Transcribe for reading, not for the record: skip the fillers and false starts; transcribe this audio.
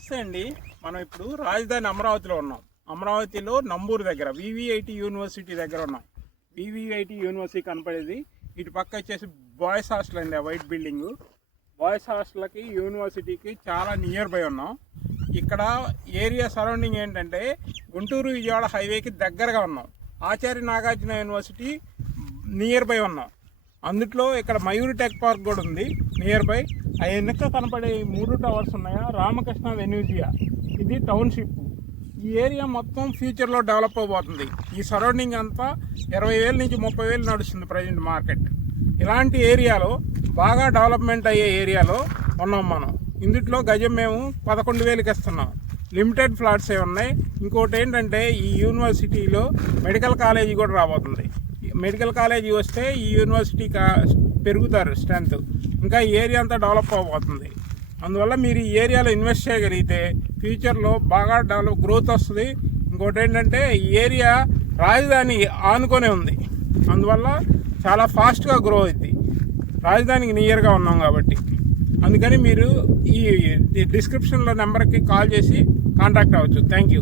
నమస్తే అండి. మనం ఇప్పుడు రాజధాని అమరావతిలో ఉన్నాం. అమరావతిలో నంబూరు దగ్గర వివిఐటి యూనివర్సిటీ దగ్గర ఉన్నాం. వివిఐటి యూనివర్సిటీ కనపడేది. ఇటు పక్క వచ్చేసి బాయ్స్ హాస్టల్ అండి, ఆ వైట్ బిల్డింగ్. బాయ్స్ హాస్టల్కి యూనివర్సిటీకి చాలా నియర్ బై ఉన్నాం. ఇక్కడ ఏరియా సరౌండింగ్ ఏంటంటే గుంటూరు విజయవాడ హైవేకి దగ్గరగా ఉన్నాం. Acharya Nagarjuna university near by ఉన్నాం. అందుట్లో ఇక్కడ మయూరి టెక్ పార్క్ కూడా ఉంది నియర్ బై. ఆ వెనక కనపడే 3 టవర్స్ ఉన్నాయా, రామకృష్ణ వెన్యూజియా, ఇది టౌన్షిప్. ఈ ఏరియా మొత్తం ఫ్యూచర్లో డెవలప్ అవబోతుంది. ఈ సరౌండింగ్ అంతా 20,000 నుంచి 30,000 నడుస్తుంది ప్రజెంట్ మార్కెట్. ఇలాంటి ఏరియాలో బాగా డెవలప్మెంట్ అయ్యే ఏరియాలో ఉన్నాం మనం. ఇందుట్లో గజం మేము 11,000కి ఇస్తున్నాం. లిమిటెడ్ ఫ్లాట్స్ ఉన్నాయి. ఇంకోటి ఏంటంటే ఈ యూనివర్సిటీలో మెడికల్ కాలేజీ కూడా రాబోతుంది. మెడికల్ కాలేజీ వస్తే ఈ యూనివర్సిటీ పెరుగుతారు స్ట్రెంత్. ఇంకా ఈ ఏరియా అంతా డెవలప్ అవబోతుంది. అందువల్ల మీరు ఈ ఏరియాలో ఇన్వెస్ట్ చేయగలిగితే ఫ్యూచర్లో బాగా గ్రోత్ వస్తుంది. ఇంకోటి ఏంటంటే ఈ ఏరియా రాజధాని ఆనుకొనే ఉంది. అందువల్ల చాలా ఫాస్ట్గా గ్రో అవుతుంది. రాజధానికి నియర్గా ఉన్నాం కాబట్టి. అందుకని మీరు ఈ డిస్క్రిప్షన్లో నెంబర్కి కాల్ చేసి కాంటాక్ట్ అవ్వచ్చు. Thank you.